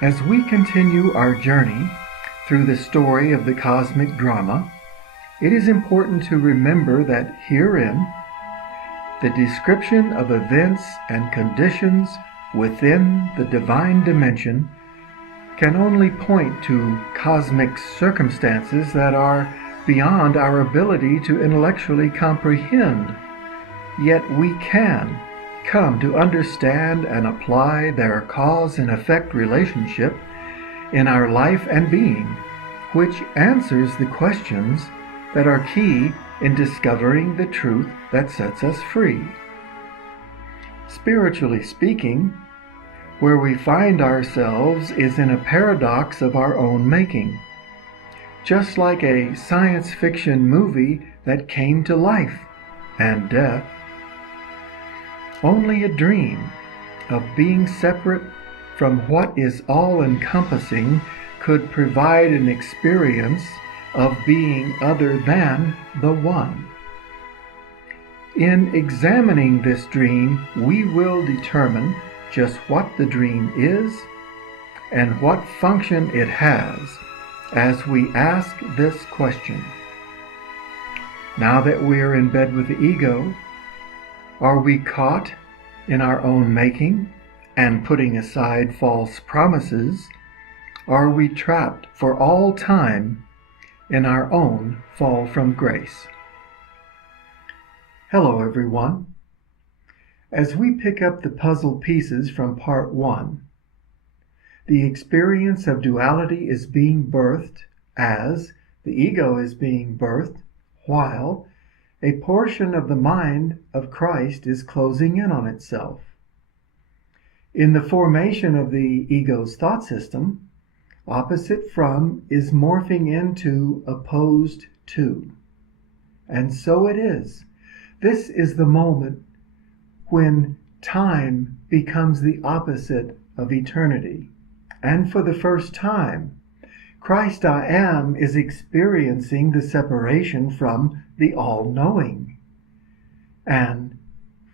As we continue our journey through the story of the cosmic drama, it is important to remember that herein, the description of events and conditions within the divine dimension can only point to cosmic circumstances that are beyond our ability to intellectually comprehend. Yet we can come to understand and apply their cause and effect relationship in our life and being, which answers the questions that are key in discovering the truth that sets us free. Spiritually speaking, where we find ourselves is in a paradox of our own making, just like a science fiction movie that came to life and death. Only a dream of being separate from what is all-encompassing could provide an experience of being other than the One. In examining this dream, we will determine just what the dream is and what function it has as we ask this question. Now that we are in bed with the ego, are we caught in our own making and putting aside false promises? Are we trapped for all time in our own fall from grace? Hello everyone. As we pick up the puzzle pieces from part 1, the experience of duality is being birthed as the ego is being birthed while a portion of the mind of Christ is closing in on itself. In the formation of the ego's thought system, opposite from is morphing into opposed to. And so it is. This is the moment when time becomes the opposite of eternity. And for the first time, Christ I Am is experiencing the separation from the all-knowing, and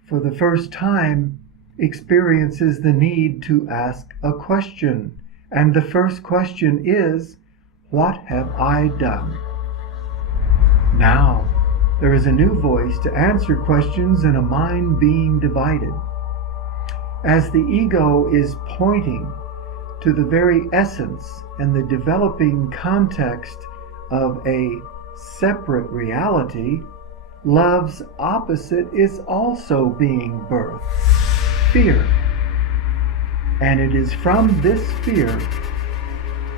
for the first time experiences the need to ask a question. And the first question is, what have I done? Now, there is a new voice to answer questions in a mind being divided. As the ego is pointing to the very essence and the developing context of a separate reality, love's opposite is also being birthed, fear. And it is from this fear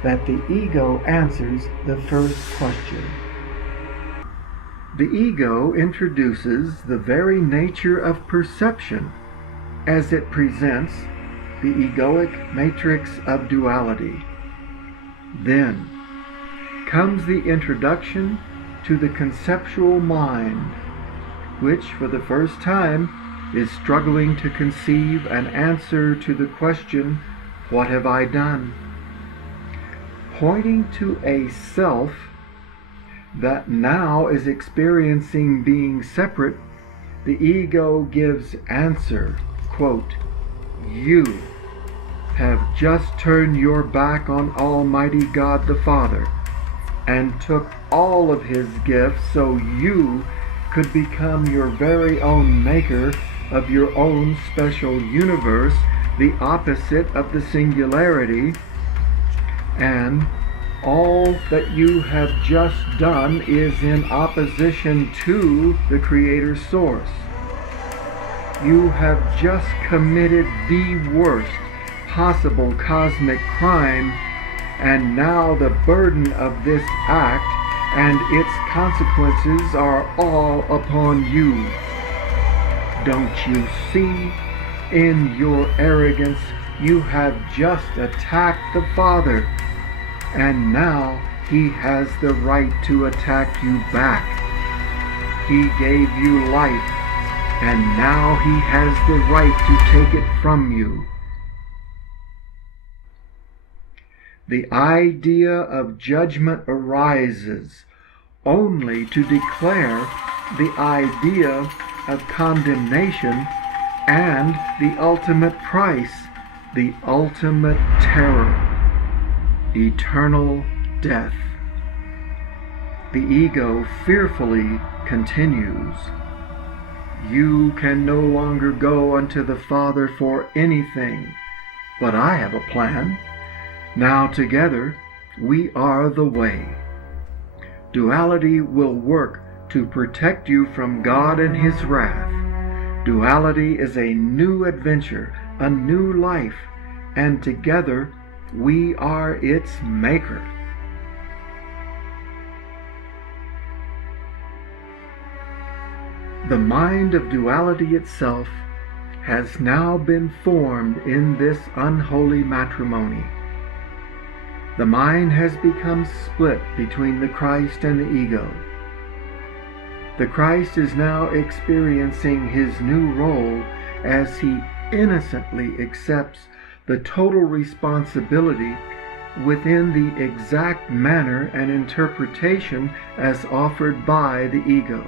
that the ego answers the first question. The ego introduces the very nature of perception as it presents the egoic matrix of duality. Then comes the introduction to the conceptual mind, which for the first time is struggling to conceive an answer to the question, what have I done? Pointing to a self that now is experiencing being separate, the ego gives answer, quote, "You have just turned your back on Almighty God the Father and took all of His gifts so you could become your very own maker of your own special universe, the opposite of the singularity, and all that you have just done is in opposition to the Creator Source. You have just committed the worst possible cosmic crime, and now the burden of this act and its consequences are all upon you. Don't you see? In your arrogance, you have just attacked the Father, and now He has the right to attack you back. He gave you life, and now He has the right to take it from you." The idea of judgment arises only to declare the idea of condemnation and the ultimate price, the ultimate terror. eternal death. The ego fearfully continues, "You can no longer go unto the Father for anything, but I have a plan. Now together we are the way." Duality will work to protect you from God and His wrath. Duality is a new adventure, a new life, and together we are its maker. The mind of duality itself has now been formed in this unholy matrimony. The mind has become split between the Christ and the ego. The Christ is now experiencing his new role as he innocently accepts the total responsibility within the exact manner and interpretation as offered by the ego.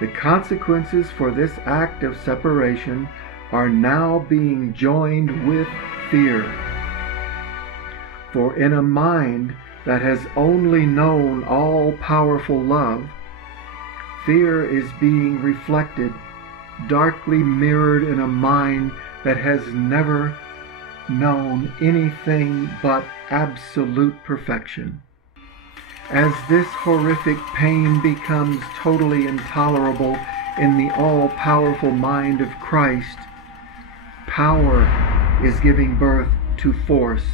The consequences for this act of separation are now being joined with fear. For in a mind that has only known all-powerful love, fear is being reflected, darkly mirrored in a mind that has never known anything but absolute perfection. As this horrific pain becomes totally intolerable in the all-powerful mind of Christ, power is giving birth to force.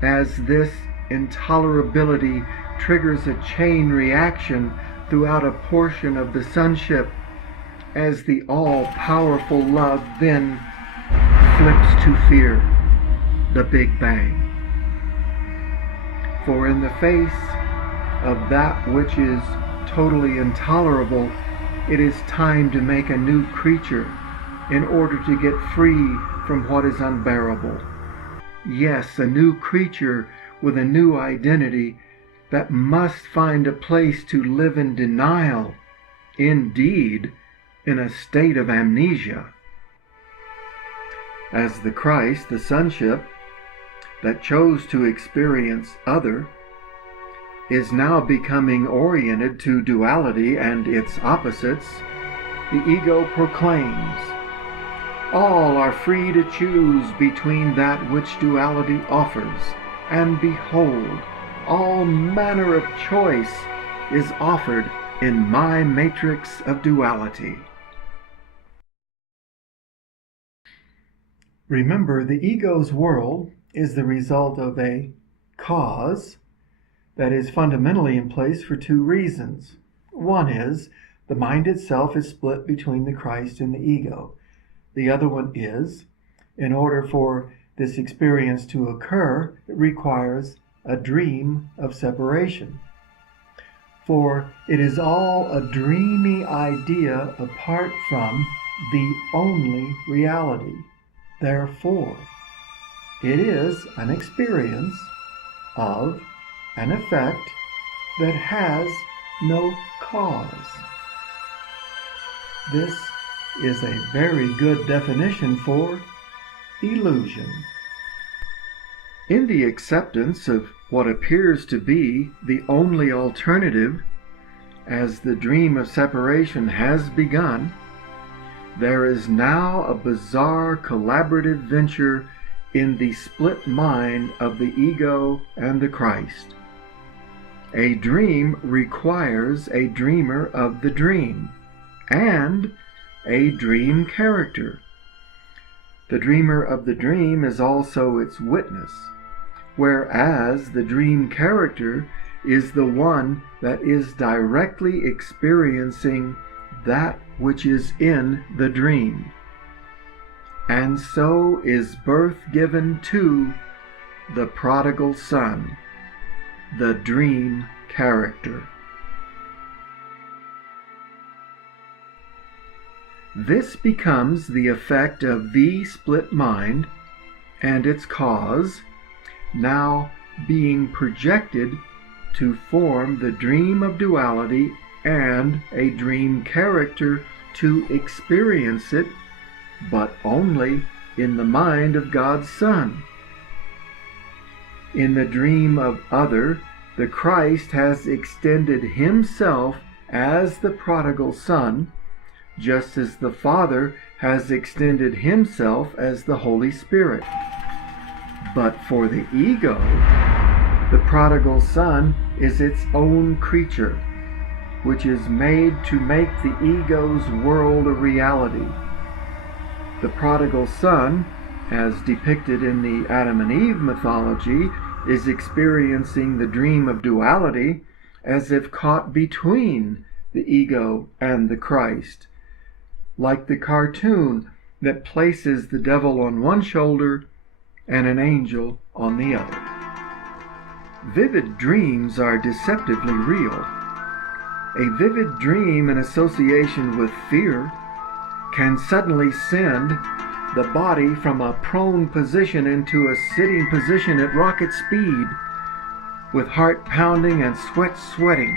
As this intolerability triggers a chain reaction throughout a portion of the sonship, as the all-powerful love then flips to fear, the Big Bang. For in the face of that which is totally intolerable, it is time to make a new creature in order to get free from what is unbearable. Yes, a new creature with a new identity that must find a place to live in denial, indeed, in a state of amnesia. As the Christ, the sonship, that chose to experience other, is now becoming oriented to duality and its opposites, the ego proclaims, "All are free to choose between that which duality offers, and behold, all manner of choice is offered in my matrix of duality." Remember, the ego's world is the result of a cause that is fundamentally in place for two reasons. One is the mind itself is split between the Christ and the ego. The other one is, in order for this experience to occur, it requires a dream of separation. For it is all a dreamy idea apart from the only reality. Therefore, it is an experience of an effect that has no cause. This is a very good definition for illusion. In the acceptance of what appears to be the only alternative, as the dream of separation has begun, there is now a bizarre collaborative venture in the split mind of the ego and the Christ. A dream requires a dreamer of the dream and a dream character. The dreamer of the dream is also its witness, whereas the dream character is the one that is directly experiencing that which is in the dream. And so is birth given to the prodigal son, the dream character. This becomes the effect of the split mind and its cause now being projected to form the dream of duality and a dream character to experience it, but only in the mind of God's Son. In the dream of other, the Christ has extended himself as the prodigal son, just as the Father has extended himself as the Holy Spirit. But for the ego, the prodigal son is its own creature, which is made to make the ego's world a reality. The prodigal son, as depicted in the Adam and Eve mythology, is experiencing the dream of duality as if caught between the ego and the Christ, like the cartoon that places the devil on one shoulder and an angel on the other. Vivid dreams are deceptively real. A vivid dream in association with fear can suddenly send the body from a prone position into a sitting position at rocket speed, with heart pounding and sweat sweating.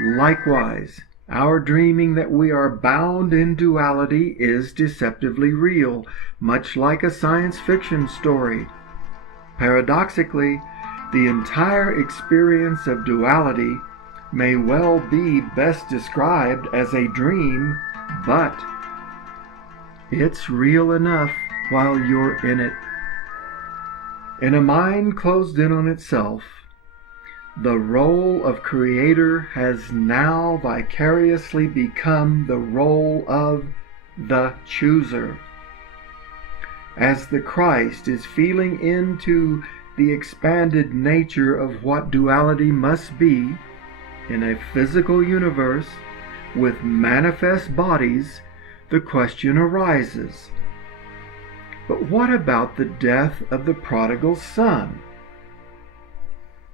Likewise, our dreaming that we are bound in duality is deceptively real, much like a science fiction story. Paradoxically, the entire experience of duality may well be best described as a dream, but it's real enough while you're in it. In a mind closed in on itself, the role of creator has now vicariously become the role of the chooser. As the Christ is feeling into the expanded nature of what duality must be in a physical universe with manifest bodies, the question arises, but what about the death of the prodigal son?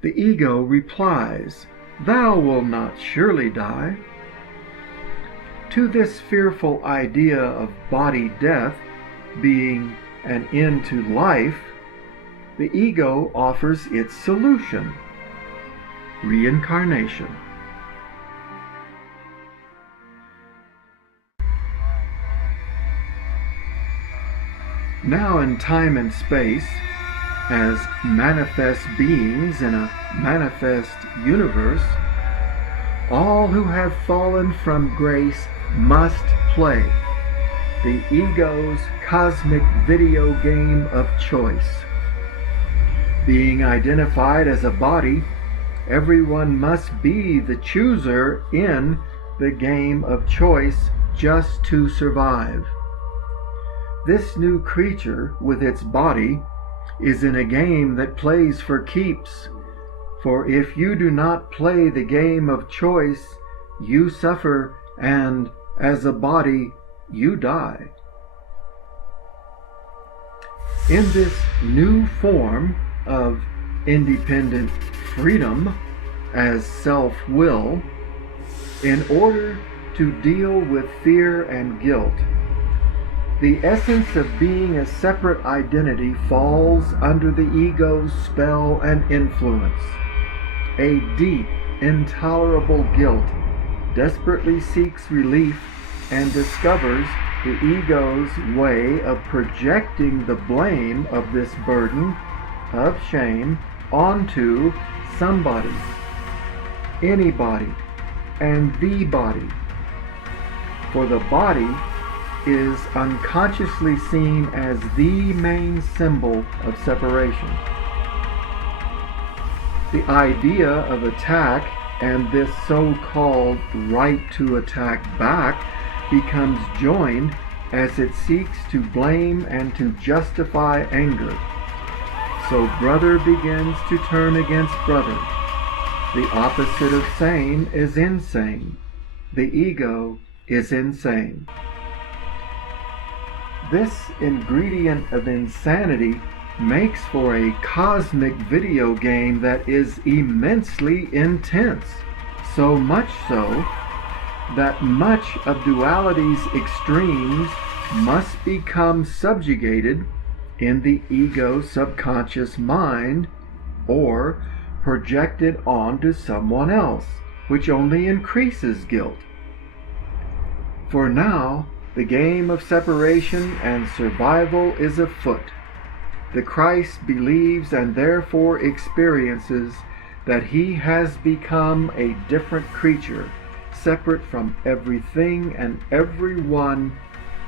The ego replies, "Thou wilt not surely die." To this fearful idea of body death being an end to life, the ego offers its solution: reincarnation. Now in time and space, as manifest beings in a manifest universe, all who have fallen from grace must play the ego's cosmic video game of choice. Being identified as a body, everyone must be the chooser in the game of choice just to survive. This new creature with its body is in a game that plays for keeps, for if you do not play the game of choice, you suffer, and as a body, you die. In this new form of independent freedom as self-will, in order to deal with fear and guilt, the essence of being a separate identity falls under the ego's spell and influence. A deep, intolerable guilt desperately seeks relief and discovers the ego's way of projecting the blame of this burden of shame onto somebody, anybody, and the body. For the body is unconsciously seen as the main symbol of separation. The idea of attack and this so-called right to attack back becomes joined as it seeks to blame and to justify anger. So brother begins to turn against brother. The opposite of sane is insane. The ego is insane. This ingredient of insanity makes for a cosmic video game that is immensely intense, so much so that much of duality's extremes must become subjugated in the ego's subconscious mind or projected onto someone else, which only increases guilt. For now, the game of separation and survival is afoot. the Christ believes and therefore experiences that he has become a different creature, separate from everything and everyone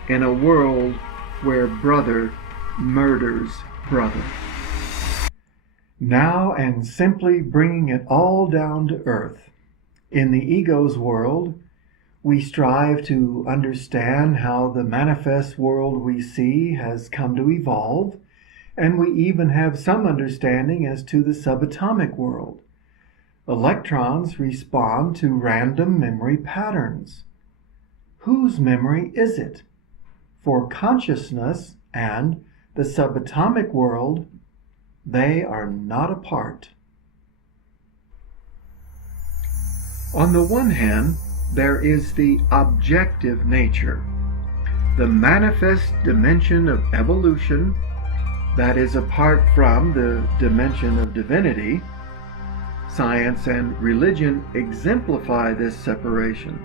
in a world where brother murders brother. Now, and simply bringing it all down to earth, in the ego's world, we strive to understand how the manifest world we see has come to evolve, and we even have some understanding as to the subatomic world. Electrons respond to random memory patterns. Whose memory is it? For consciousness and the subatomic world, they are not apart. On the one hand, there is the objective nature, the manifest dimension of evolution that is apart from the dimension of divinity. Science and religion exemplify this separation.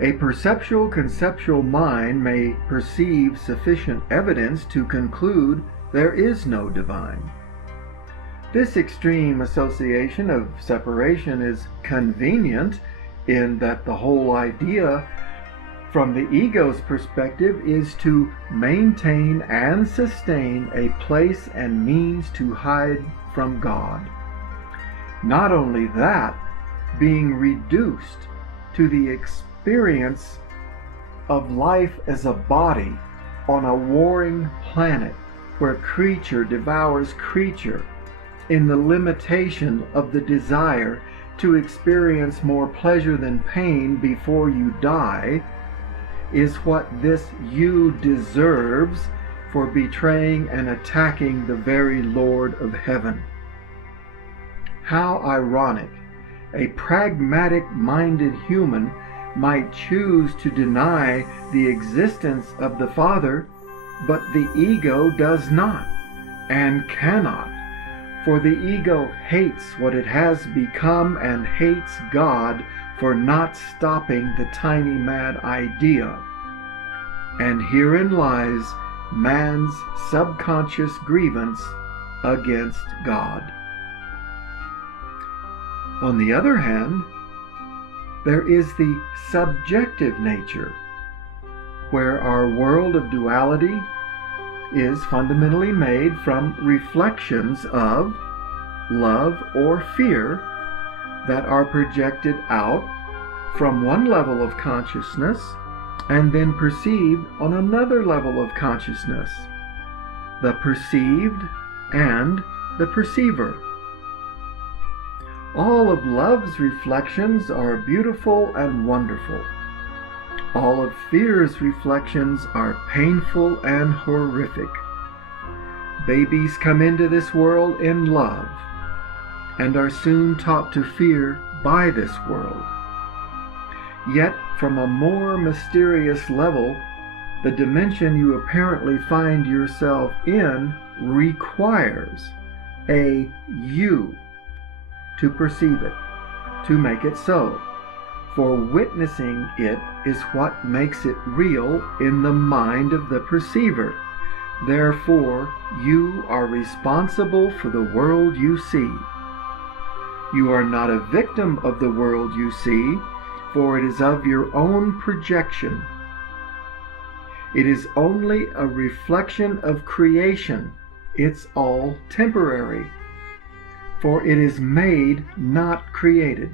A perceptual conceptual mind may perceive sufficient evidence to conclude there is no divine. This extreme association of separation is convenient in that the whole idea from the ego's perspective is to maintain and sustain a place and means to hide from God. Not only that, being reduced to the experience of life as a body on a warring planet where creature devours creature, in the limitation of the desire to experience more pleasure than pain before you die, is what this you deserves for betraying and attacking the very Lord of heaven. How ironic! A pragmatic-minded human might choose to deny the existence of the Father, but the ego does not and cannot, for the ego hates what it has become and hates God for not stopping the tiny mad idea. And herein lies man's subconscious grievance against God. On the other hand, there is the subjective nature, where our world of duality is fundamentally made from reflections of love or fear that are projected out from one level of consciousness and then perceived on another level of consciousness, the perceived and the perceiver. All of love's reflections are beautiful and wonderful. All of fear's reflections are painful and horrific. Babies come into this world in love and are soon taught to fear by this world. Yet, from a more mysterious level, the dimension you apparently find yourself in requires a you to perceive it, to make it so. For witnessing it is what makes it real in the mind of the perceiver. Therefore, you are responsible for the world you see. You are not a victim of the world you see, for it is of your own projection. It is only a reflection of creation. It's all temporary, for it is made, not created.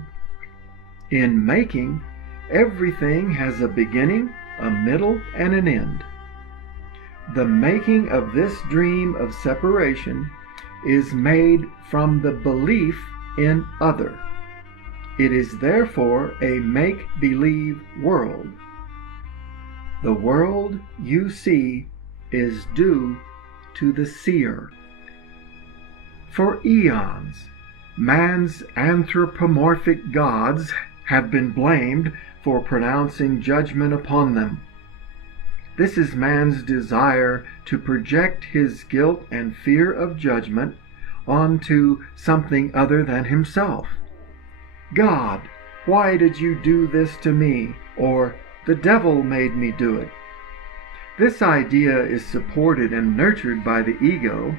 In making, everything has a beginning, a middle, and an end. The making of this dream of separation is made from the belief in other. It is therefore a make-believe world. The world you see is due to the seer. For eons, man's anthropomorphic gods have been blamed for pronouncing judgment upon them. This is man's desire to project his guilt and fear of judgment onto something other than himself. God, why did you do this to me? Or, the devil made me do it. This idea is supported and nurtured by the ego,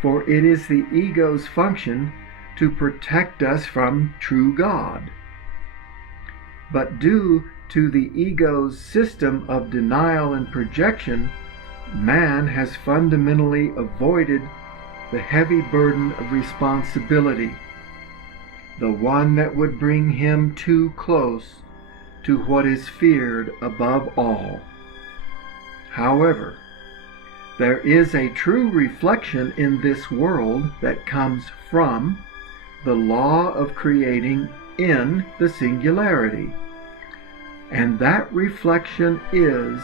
for it is the ego's function to protect us from true God. But due to the ego's system of denial and projection, man has fundamentally avoided the heavy burden of responsibility, the one that would bring him too close to what is feared above all. However, there is a true reflection in this world that comes from the law of creating in the singularity, and that reflection is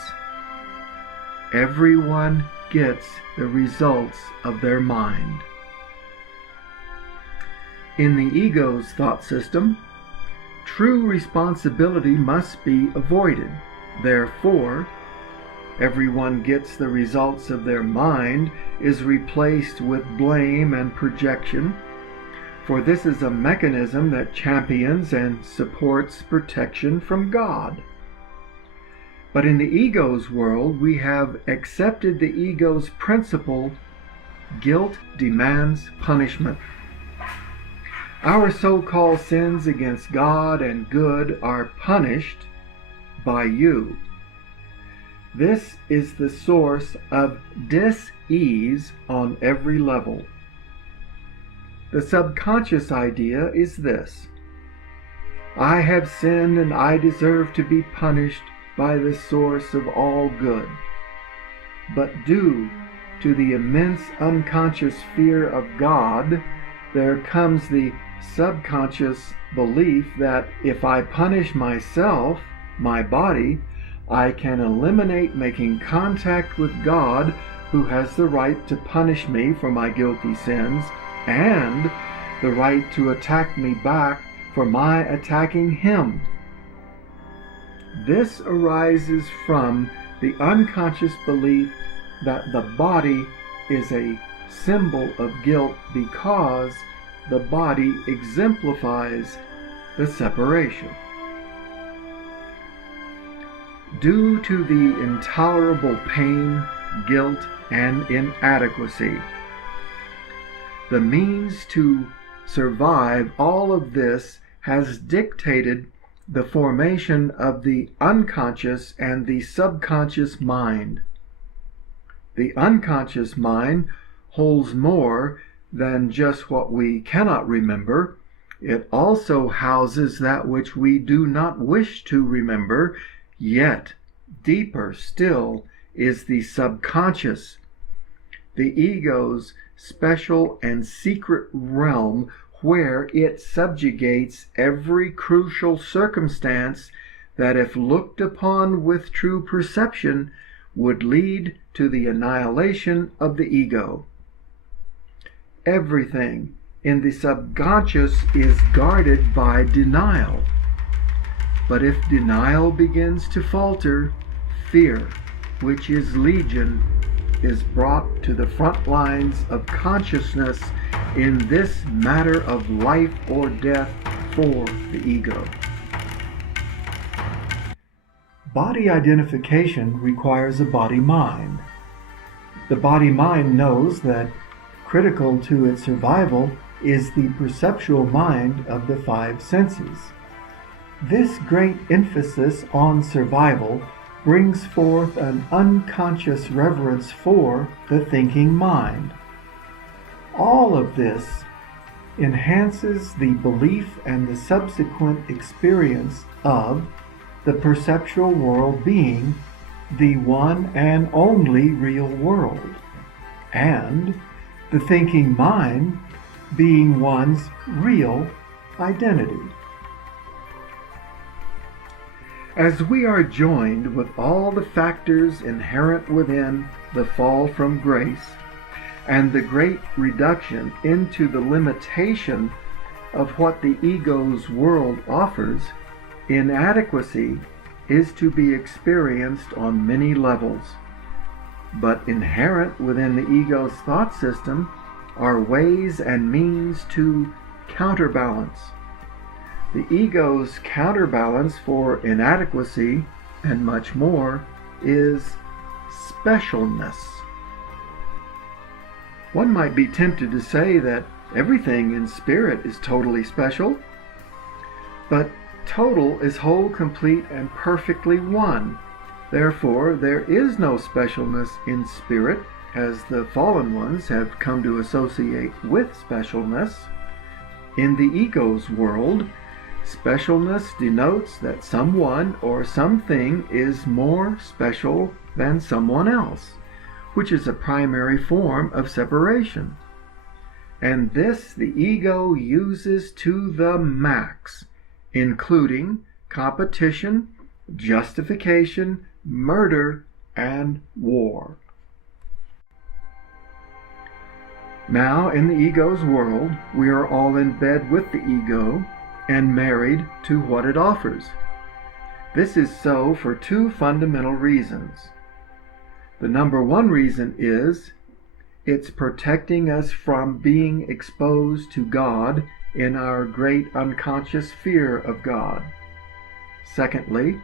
everyone gets the results of their mind. In the ego's thought system, true responsibility must be avoided. Therefore, everyone gets the results of their mind is replaced with blame and projection, for this is a mechanism that champions and supports protection from God. But in the ego's world, we have accepted the ego's principle: guilt demands punishment. Our so-called sins against God and good are punished by you. This is the source of dis-ease on every level. The subconscious idea is this: I have sinned and I deserve to be punished by the source of all good. But due to the immense unconscious fear of God, there comes the subconscious belief that if I punish myself, my body, I can eliminate making contact with God, who has the right to punish me for my guilty sins, and the right to attack me back for my attacking him. This arises from the unconscious belief that the body is a symbol of guilt because the body exemplifies the separation. Due to the intolerable pain, guilt, and inadequacy, the means to survive all of this has dictated the formation of the unconscious and the subconscious mind. The unconscious mind holds more than just what we cannot remember. It also houses that which we do not wish to remember, yet deeper still is the subconscious, the ego's special and secret realm, where it subjugates every crucial circumstance that, if looked upon with true perception, would lead to the annihilation of the ego. Everything in the subconscious is guarded by denial. But if denial begins to falter, fear, which is legion, is brought to the front lines of consciousness in this matter of life or death for the ego. Body identification requires a body-mind. The body-mind knows that critical to its survival is the perceptual mind of the five senses. This great emphasis on survival brings forth an unconscious reverence for the thinking mind. All of this enhances the belief and the subsequent experience of the perceptual world being the one and only real world, and the thinking mind being one's real identity. As we are joined with all the factors inherent within the fall from grace and the great reduction into the limitation of what the ego's world offers, inadequacy is to be experienced on many levels. But inherent within the ego's thought system are ways and means to counterbalance. The ego's counterbalance for inadequacy and much more is specialness. One might be tempted to say that everything in spirit is totally special, but total is whole, complete, and perfectly one. Therefore, there is no specialness in spirit, as the fallen ones have come to associate with specialness. In the ego's world, specialness denotes that someone or something is more special than someone else, which is a primary form of separation. And this the ego uses to the max, including competition, justification, murder, and war. Now, in the ego's world, we are all in bed with the ego and married to what it offers. This is so for two fundamental reasons. The number one reason is it's protecting us from being exposed to God in our great unconscious fear of God. Secondly,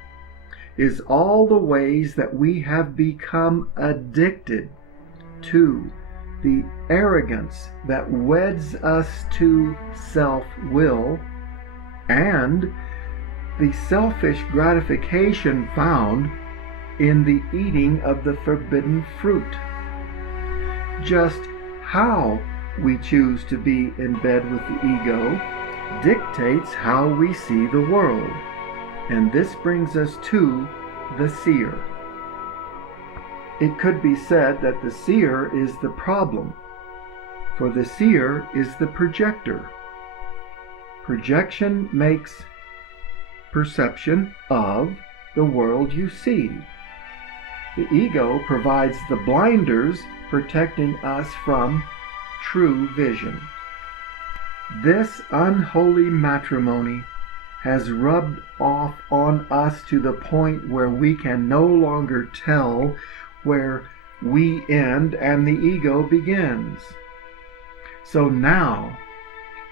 is all the ways that we have become addicted to the arrogance that weds us to self-will and the selfish gratification found in the eating of the forbidden fruit. Just how we choose to be in bed with the ego dictates how we see the world, and this brings us to the seer. It could be said that the seer is the problem, for the seer is the projector. Projection makes perception of the world you see. The ego provides the blinders protecting us from true vision. This unholy matrimony has rubbed off on us to the point where we can no longer tell where we end and the ego begins. So now,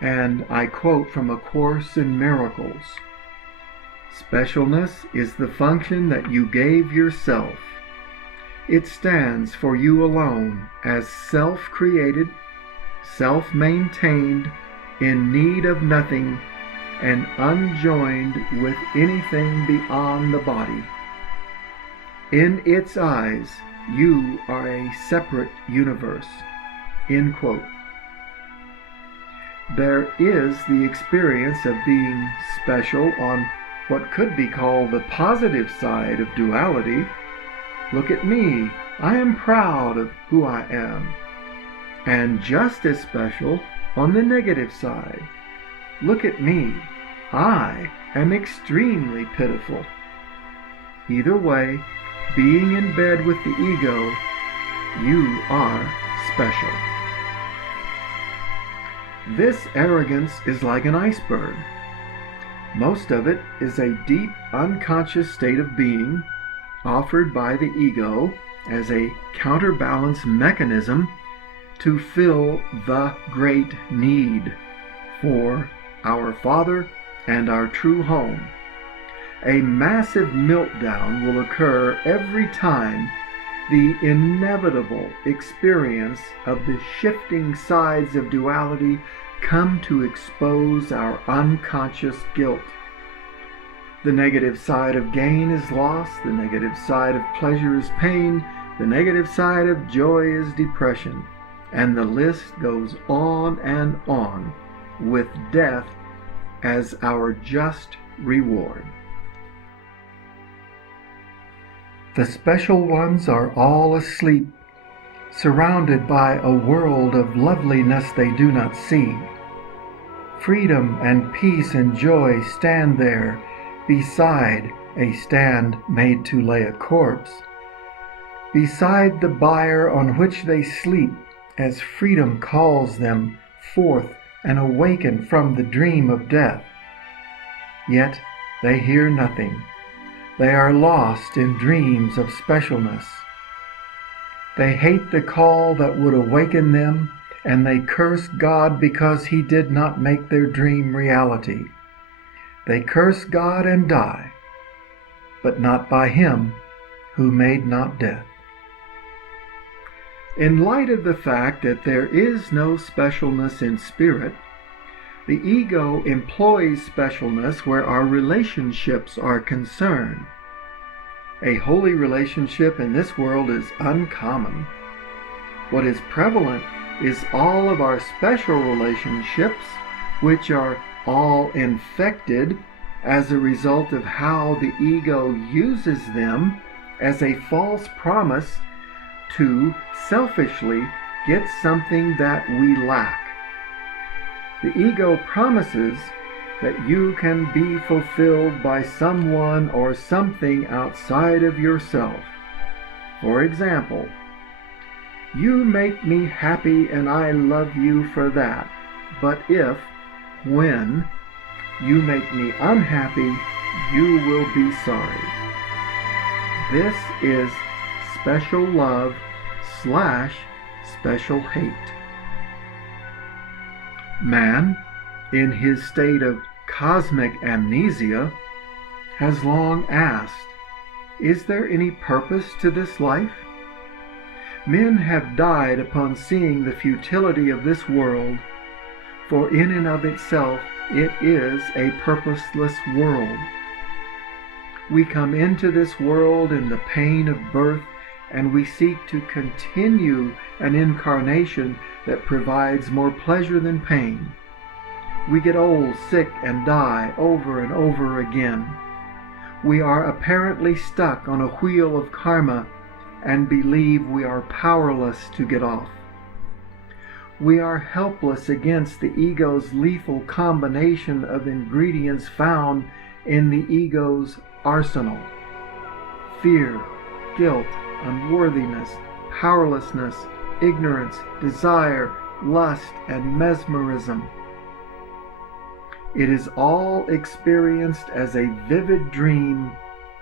and I quote from A Course in Miracles, specialness is the function that you gave yourself. It stands for you alone as self-created, self-maintained, in need of nothing, and unjoined with anything beyond the body. In its eyes, you are a separate universe. End quote. There is the experience of being special on what could be called the positive side of duality. Look at me, I am proud of who I am. And just as special on the negative side. Look at me, I am extremely pitiful. Either way, being in bed with the ego, you are special. This arrogance is like an iceberg. Most of it is a deep, unconscious state of being offered by the ego as a counterbalance mechanism to fill the great need for our Father and our true home. A massive meltdown will occur every time the inevitable experience of the shifting sides of duality come to expose our unconscious guilt. The negative side of gain is loss, the negative side of pleasure is pain, the negative side of joy is depression, and the list goes on and on, with death as our just reward. The special ones are all asleep, surrounded by a world of loveliness they do not see. Freedom and peace and joy stand there beside a stand made to lay a corpse, beside the bier on which they sleep as freedom calls them forth and awaken from the dream of death. Yet they hear nothing. They are lost in dreams of specialness. They hate the call that would awaken them, and they curse God because He did not make their dream reality. They curse God and die, but not by Him who made not death. In light of the fact that there is no specialness in spirit, the ego employs specialness where our relationships are concerned. A holy relationship in this world is uncommon. What is prevalent is all of our special relationships, which are all infected as a result of how the ego uses them as a false promise to selfishly get something that we lack. The ego promises that you can be fulfilled by someone or something outside of yourself. For example, you make me happy and I love you for that, but when you make me unhappy, you will be sorry. This is special love / special hate. Man, in his state of cosmic amnesia, has long asked, is there any purpose to this life? Men have died upon seeing the futility of this world, for in and of itself it is a purposeless world. We come into this world in the pain of birth, and we seek to continue an incarnation that provides more pleasure than pain. We get old, sick, and die over and over again. We are apparently stuck on a wheel of karma and believe we are powerless to get off. We are helpless against the ego's lethal combination of ingredients found in the ego's arsenal: fear, guilt, unworthiness, powerlessness, ignorance, desire, lust, and mesmerism. It is all experienced as a vivid dream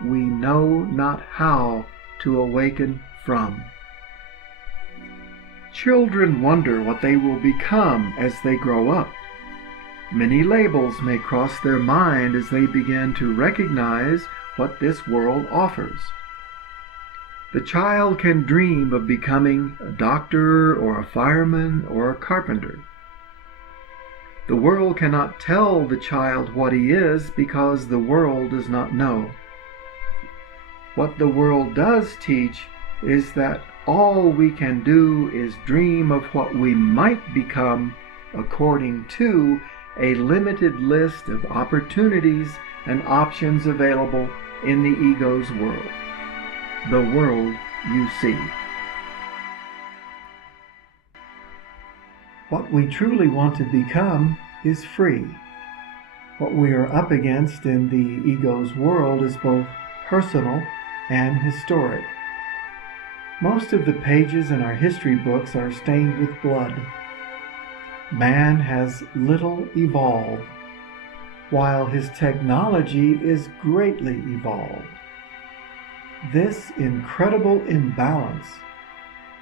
we know not how to awaken from. Children wonder what they will become as they grow up. Many labels may cross their mind as they begin to recognize what this world offers. The child can dream of becoming a doctor or a fireman or a carpenter. The world cannot tell the child what he is because the world does not know. What the world does teach is that all we can do is dream of what we might become according to a limited list of opportunities and options available in the ego's world, the world you see. What we truly want to become is free. What we are up against in the ego's world is both personal and historic. Most of the pages in our history books are stained with blood. Man has little evolved, while his technology is greatly evolved. This incredible imbalance,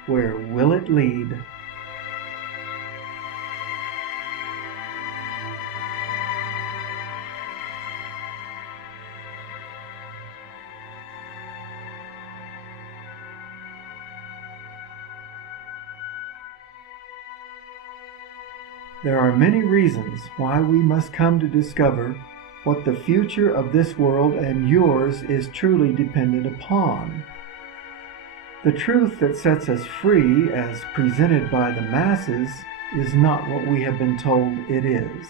where will it lead? There are many reasons why we must come to discover what the future of this world and yours is truly dependent upon. The truth that sets us free, as presented by the masses, is not what we have been told it is.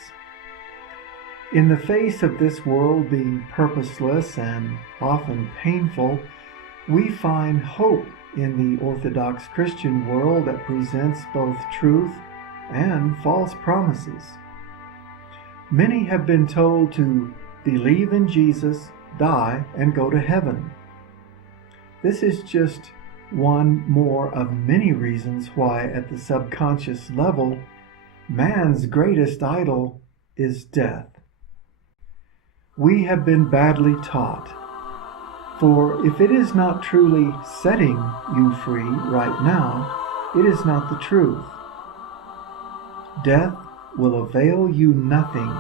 In the face of this world being purposeless and often painful, we find hope in the Orthodox Christian world that presents both truth and false promises. Many have been told to believe in Jesus, die, and go to heaven. This is just one more of many reasons why, at the subconscious level, man's greatest idol is death. We have been badly taught, for if it is not truly setting you free right now, it is not the truth. Death will avail you nothing,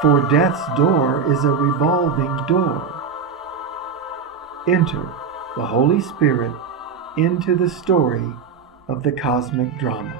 for death's door is a revolving door. Enter the Holy Spirit into the story of the cosmic drama.